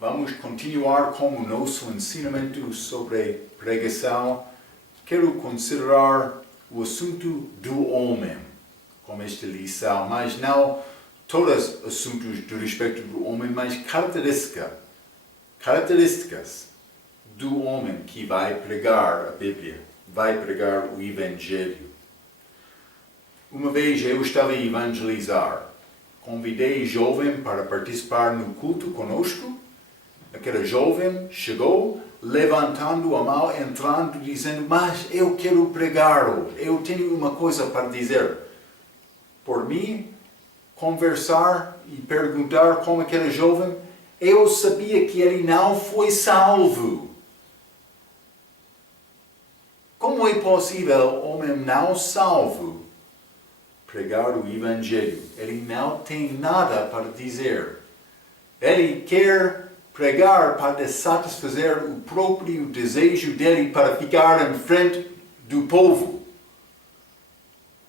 Vamos continuar com o nosso ensinamento sobre pregação. Quero considerar o assunto do homem com esta lição, mas não todos os assuntos do respeito do homem, mas características do homem que vai pregar a Bíblia, vai pregar o Evangelho. Uma vez eu estava a evangelizar. Convidei jovem para participar no culto conosco. Aquele jovem chegou, levantando a mão, entrando, dizendo: mas eu quero pregar, eu tenho uma coisa para dizer. Por mim, conversar e perguntar com aquele jovem, eu sabia que ele não foi salvo. Como é possível homem não salvo pregar o Evangelho? Ele não tem nada para dizer. Ele quer pregar para satisfazer o próprio desejo dele para ficar em frente do povo.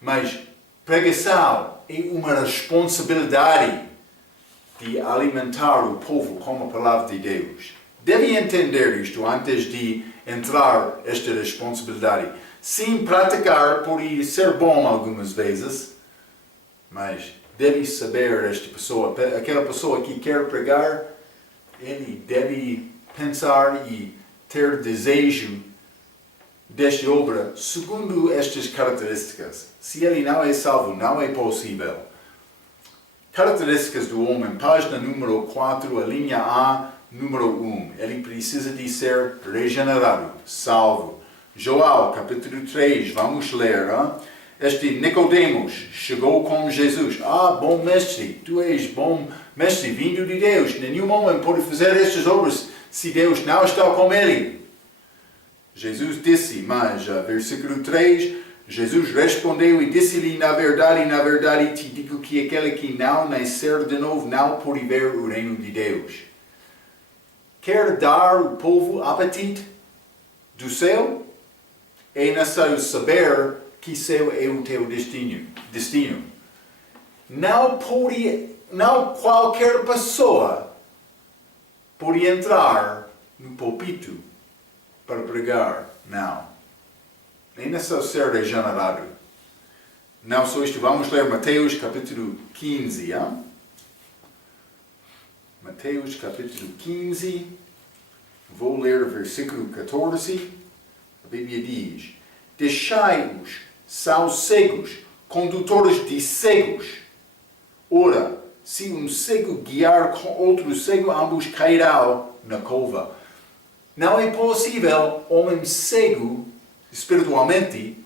Mas pregação é uma responsabilidade de alimentar o povo com a palavra de Deus. Deve entender isto antes de entrar esta responsabilidade. Sim, praticar pode ser bom algumas vezes, mas deve saber aquela pessoa que quer pregar, ele deve pensar e ter desejo desta obra segundo estas características. Se ele não é salvo, não é possível. Características do homem, página número 4, a linha A, número 1. Ele precisa de ser regenerado, salvo. João, capítulo 3, vamos ler. Este Nicodemos chegou com Jesus. Bom mestre, tu és bom mestre, vindo de Deus. Nenhum homem pode fazer estas obras se Deus não está com ele. Jesus disse, mas, versículo 3, Jesus respondeu e disse-lhe, na verdade te digo que aquele que não nascer de novo não pode ver o reino de Deus. Quer dar ao povo apetite do céu? É necessário saber que céu é o teu destino. Não qualquer pessoa pode entrar no púlpito para pregar. Não. É necessário ser regenerado. Não só isto, vamos ler Mateus capítulo 15. Mateus capítulo 15. Vou ler o versículo 14. A Bíblia diz: deixai-os, são cegos, condutores de cegos. Ora, se um cego guiar com outro cego, ambos cairão na cova. Não é possível homem cego, espiritualmente,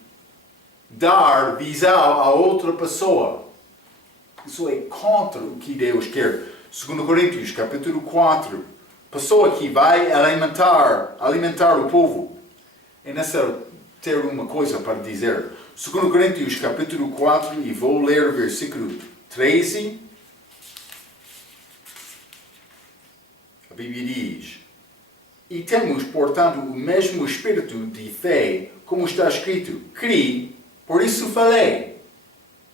dar visão a outra pessoa. Isso é contra o que Deus quer. 2 Coríntios, capítulo 4. Pessoa que vai alimentar o povo. É necessário ter uma coisa para dizer. 2 Coríntios, capítulo 4, e vou ler o versículo 13. A Bíblia diz: e temos, portanto, o mesmo espírito de fé, como está escrito: criei, por isso falei.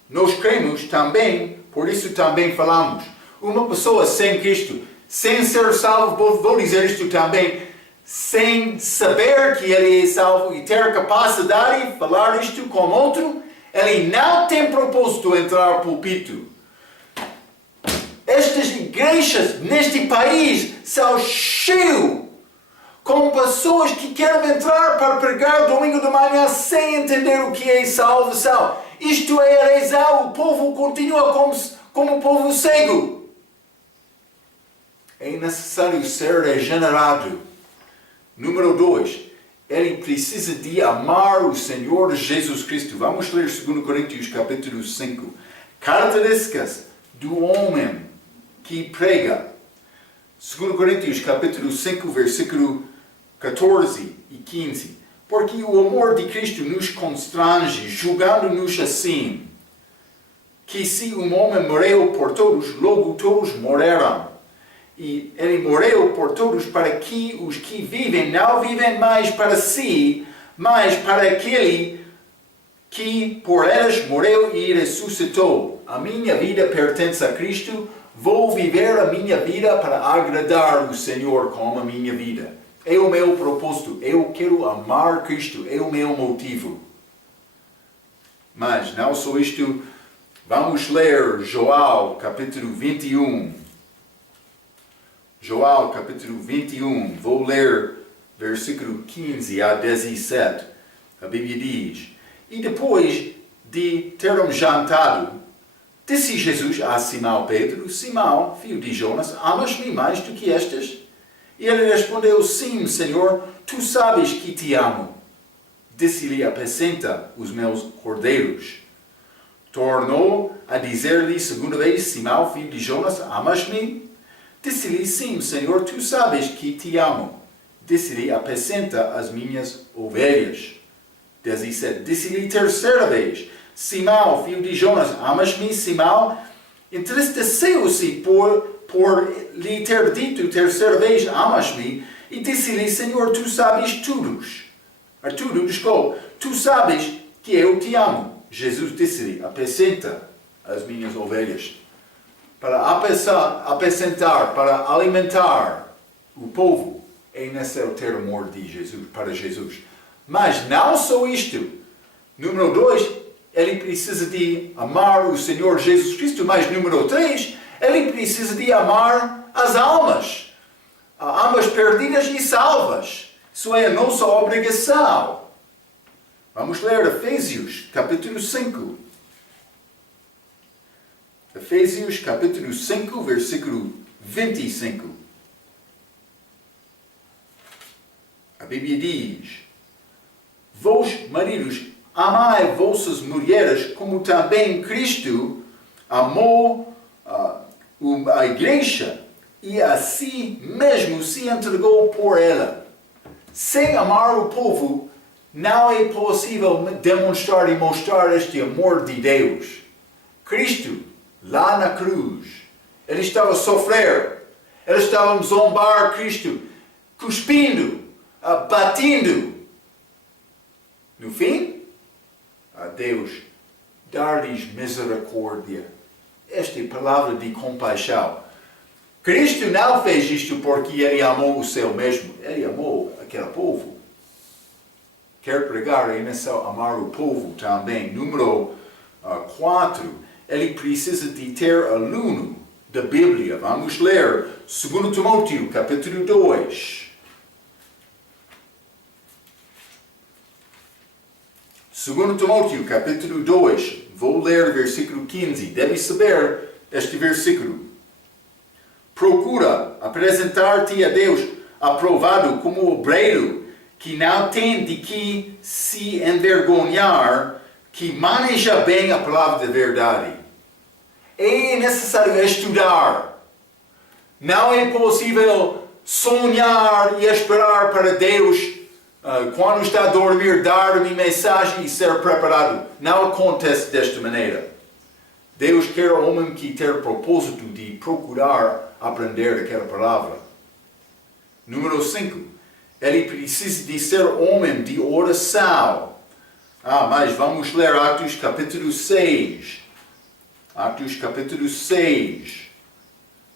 Nós cremos também, por isso também falamos. Uma pessoa sem Cristo, sem ser salvo, vou dizer isto também, sem saber que ele é salvo e ter capacidade de falar isto com outro, ele não tem propósito de entrar no púlpito. Estas igrejas neste país são cheias com pessoas que querem entrar para pregar domingo de manhã sem entender o que é salvação. Isto é a razão, o povo continua como um povo cego. É necessário ser regenerado. Número 2. Ele precisa de amar o Senhor Jesus Cristo. Vamos ler 2 Coríntios capítulo 5. Características do homem que prega. 2 Coríntios capítulo 5, versículo 14 e 15. Porque o amor de Cristo nos constrange, julgando-nos assim, que se um homem morreu por todos, logo todos morreram. E ele morreu por todos para que os que vivem não vivem mais para si, mas para aquele que por eles morreu e ressuscitou. A minha vida pertence a Cristo, vou viver a minha vida para agradar o Senhor com a minha vida. É o meu propósito. Eu quero amar Cristo. É o meu motivo. Mas não só isto. Vamos ler Joel capítulo 21. Joel capítulo 21. Vou ler versículo 15 a 17. A Bíblia diz: E depois de terem jantado, disse Jesus a Simão Pedro: Simão, filho de Jonas, amas-me mais do que estas? E ele respondeu: Sim, Senhor, tu sabes que te amo. Disse-lhe: Apacenta os meus cordeiros. Tornou a dizer-lhe segunda vez: Simão, filho de Jonas, amas-me? Disse-lhe: Sim, Senhor, tu sabes que te amo. Disse-lhe: Apacenta as minhas ovelhas. 17. Disse-lhe terceira vez: Simão, filho de Jonas, amas-me? Simão entristeceu-se por lhe ter dito terceira vez: amas-me? E disse-lhe: Senhor, tu sabes tudo. Tu sabes que eu te amo. Jesus disse-lhe: apacenta as minhas ovelhas. Para apacentar, para alimentar o povo, é necessário ter amor de Jesus, para Jesus. Mas não só isto. Número 2, ele precisa de amar o Senhor Jesus Cristo. Mas número 3, ele precisa de amar as almas. Almas perdidas e salvas. Isso é a nossa obrigação. Vamos ler Efésios capítulo 5. Efésios capítulo 5, versículo 25. A Bíblia diz: Vós, maridos, amai vossas mulheres, como também Cristo amou a igreja e a si mesmo se entregou por ela. Sem amar o povo, não é possível demonstrar e mostrar este amor de Deus. Cristo, lá na cruz, ele estava a sofrer, ele estava a zombar Cristo, cuspindo, batendo. No fim, a Deus dar-lhes misericórdia. Esta é a palavra de compaixão. Cristo não fez isto porque ele amou o seu mesmo. Ele amou aquele povo. Quer pregar, é necessário amar o povo também. Número 4. Ele precisa de ter aluno da Bíblia. Vamos ler 2 Timóteo, capítulo 2. 2 Timóteo, capítulo 2, vou ler versículo 15. Deve saber este versículo. Procura apresentar-te a Deus aprovado como obreiro, que não tem de que se envergonhar, que maneja bem a palavra da verdade. É necessário estudar. Não é possível sonhar e esperar para Deus quando está a dormir, dar-me mensagem e ser preparado. Não acontece desta maneira. Deus quer o homem que ter propósito de procurar aprender aquela palavra. Número 5. Ele precisa de ser homem de oração. Mas vamos ler Atos capítulo 6. Atos capítulo 6.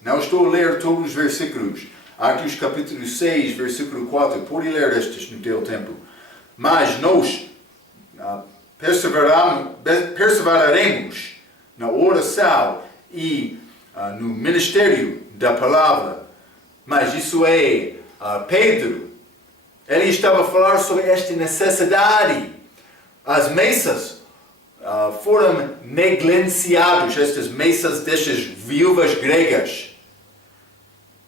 Não estou a ler todos os versículos. Atos capítulo 6, versículo 4. Pode ler estes no teu tempo. Mas nós perseveraremos na oração e no ministério da palavra. Mas isso é Pedro. Ele estava a falar sobre esta necessidade. As mesas foram negligenciadas, estas mesas destas viúvas gregas.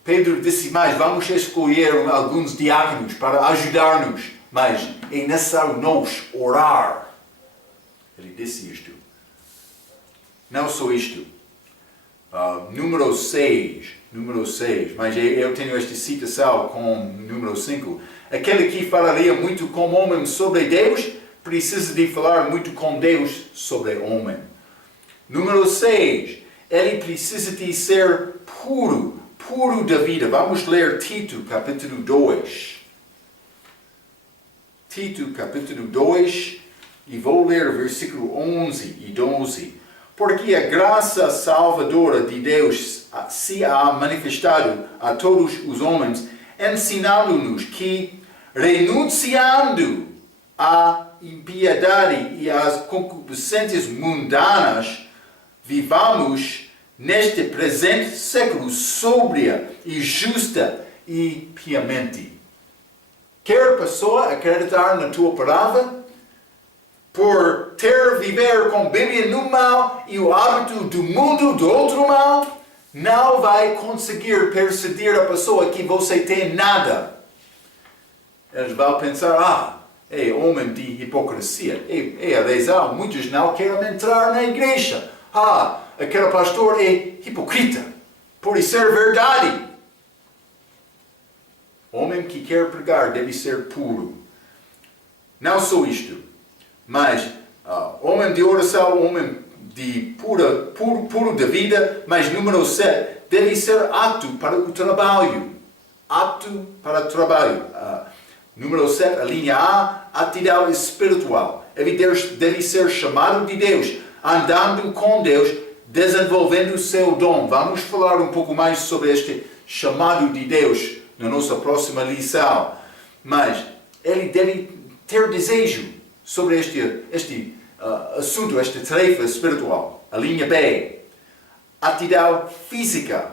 Pedro disse: mas vamos escolher alguns diáconos para ajudar-nos, mas é necessário nós orar. Ele disse isto. Não só isto. Número 6, mas eu tenho esta citação com número 5. Aquele que falaria muito com o homem sobre Deus, precisa de falar muito com Deus sobre o homem. Número 6, ele precisa de ser puro da vida. Vamos ler Tito, capítulo 2. Tito, capítulo 2, e vou ler versículo 11 e 12. porque a graça salvadora de Deus se ha manifestado a todos os homens, ensinando-nos que, renunciando à impiedade e às concupiscências mundanas, vivamos neste presente século sóbria e justa e piamente. Quer pessoa acreditar na tua palavra? Por viver com Bíblia no mal e o hábito do mundo do outro mal, não vai conseguir persuadir a pessoa que você tem nada. Eles vão pensar, é homem de hipocrisia, é razão, muitos não querem entrar na igreja. Aquele pastor é hipocrita, por isso é verdade. Homem que quer pregar deve ser puro. Não só isto, mas homem de oração, homem de puro de vida, mas número 7, deve ser apto para o trabalho. Apto para o trabalho. Número 7, a linha A, atitude espiritual. Ele deve ser chamado de Deus, andando com Deus, desenvolvendo o seu dom. Vamos falar um pouco mais sobre este chamado de Deus na nossa próxima lição. Mas ele deve ter desejo sobre este assunto, esta tarefa espiritual. A linha B, atitude física.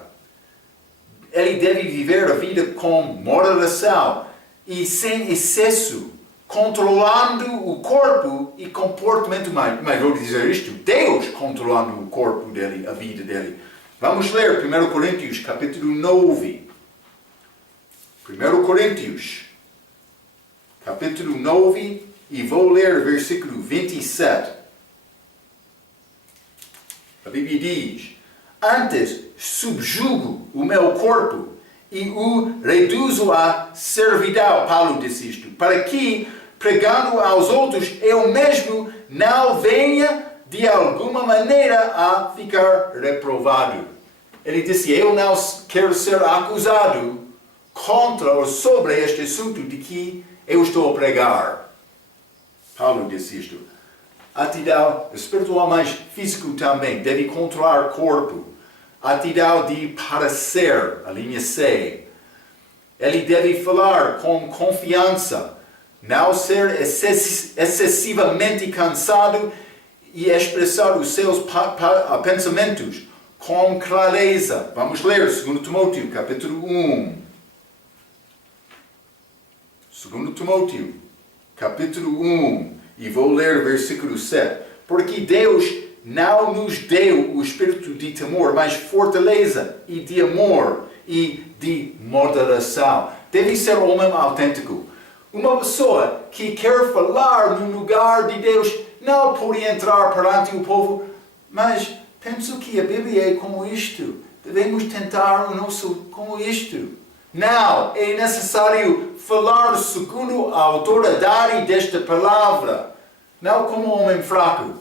Ele deve viver a vida com moderação e sem excesso, controlando o corpo e comportamento humano. Mas vou dizer isto, Deus controlando o corpo dele, a vida dele. Vamos ler 1 Coríntios, capítulo 9. 1 Coríntios, capítulo 9, e vou ler o versículo 27. A Bíblia diz: antes subjugo o meu corpo e o reduzo à servidão. Paulo disse isto, para que, pregando aos outros, eu mesmo não venha de alguma maneira a ficar reprovado. Ele disse, eu não quero ser acusado contra ou sobre este assunto de que eu estou a pregar. Paulo disse isto. Atitude espiritual, mas físico também, deve controlar o corpo. Atitude de parecer, a linha C. Ele deve falar com confiança, não ser excessivamente cansado e expressar os seus pensamentos com clareza. Vamos ler 2 Timóteo, capítulo 1. 2 Timóteo, capítulo 1, e vou ler o versículo 7. Porque Deus não nos deu o espírito de temor, mas fortaleza e de amor e de moderação. Deve ser um homem autêntico. Uma pessoa que quer falar no lugar de Deus não pode entrar perante o povo, mas penso que a Bíblia é como isto. Devemos tentar o nosso como isto. Não, é necessário falar segundo a autoridade desta palavra, não como um homem fraco.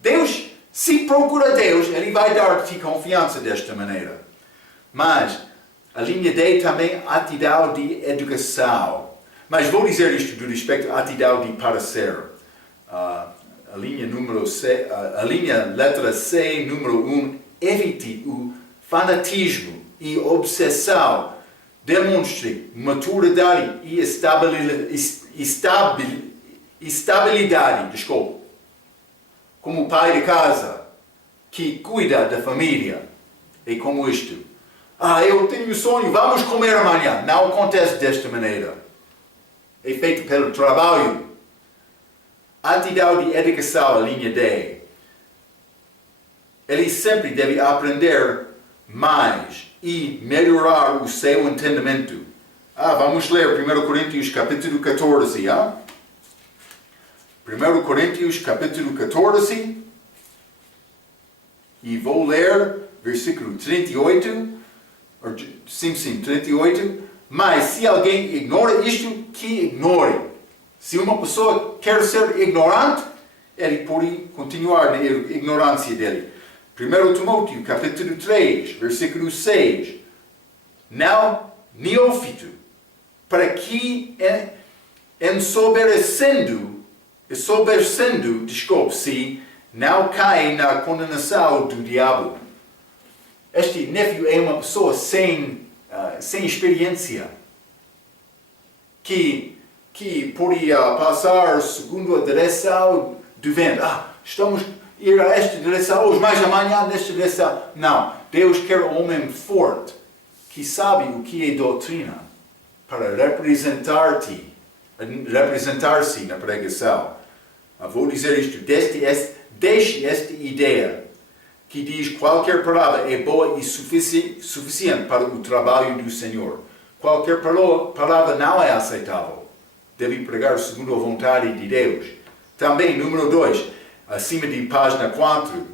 Deus, se procura Deus, Ele vai dar-te confiança desta maneira. Mas a linha D também atitude de educação. Mas vou dizer isto do respeito à atitude de parecer. A linha número C, a linha letra C, número 1, evite o fanatismo e obsessão. Demonstre maturidade e estabilidade, como pai de casa que cuida da família. É como isto. Eu tenho um sonho, vamos comer amanhã. Não acontece desta maneira. É feito pelo trabalho. Atitude de educação, a linha D. Ele sempre deve aprender mais e melhorar o seu entendimento. Vamos ler 1 Coríntios capítulo 14. 1 Coríntios capítulo 14. E vou ler versículo 38. Sim, 38. Mas se alguém ignora isto, que ignore. Se uma pessoa quer ser ignorante, ele pode continuar na ignorância dele. 1 Timóteo, capítulo 3, versículo 6. Não neófito, para que ensoberbecendo-se não cai na condenação do diabo. Este Néfio é uma pessoa sem experiência, que podia passar segundo a direção do vento. Estamos a ir a esta direção hoje, mas amanhã nesta direção. Não, Deus quer um homem forte, que sabe o que é doutrina, para representar-se na pregação. Vou dizer isto, deixe esta ideia que diz qualquer palavra é boa e suficiente para o trabalho do Senhor. Qualquer palavra não é aceitável. Deve pregar segundo a vontade de Deus. Também, número 2, acima de página 4,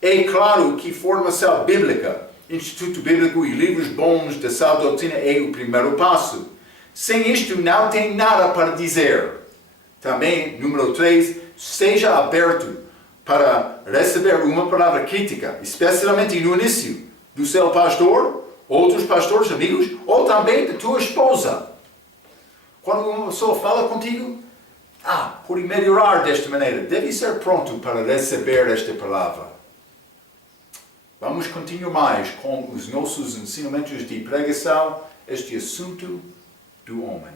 é claro que formação bíblica, Instituto Bíblico e livros bons da sã doutrina é o primeiro passo. Sem isto, não tem nada para dizer. Também, número 3, seja aberto para receber uma palavra crítica, especialmente no início, do seu pastor, outros pastores amigos, ou também da tua esposa. Quando uma pessoa fala contigo, pode melhorar desta maneira, deve ser pronto para receber esta palavra. Vamos continuar mais com os nossos ensinamentos de pregação, este assunto do homem.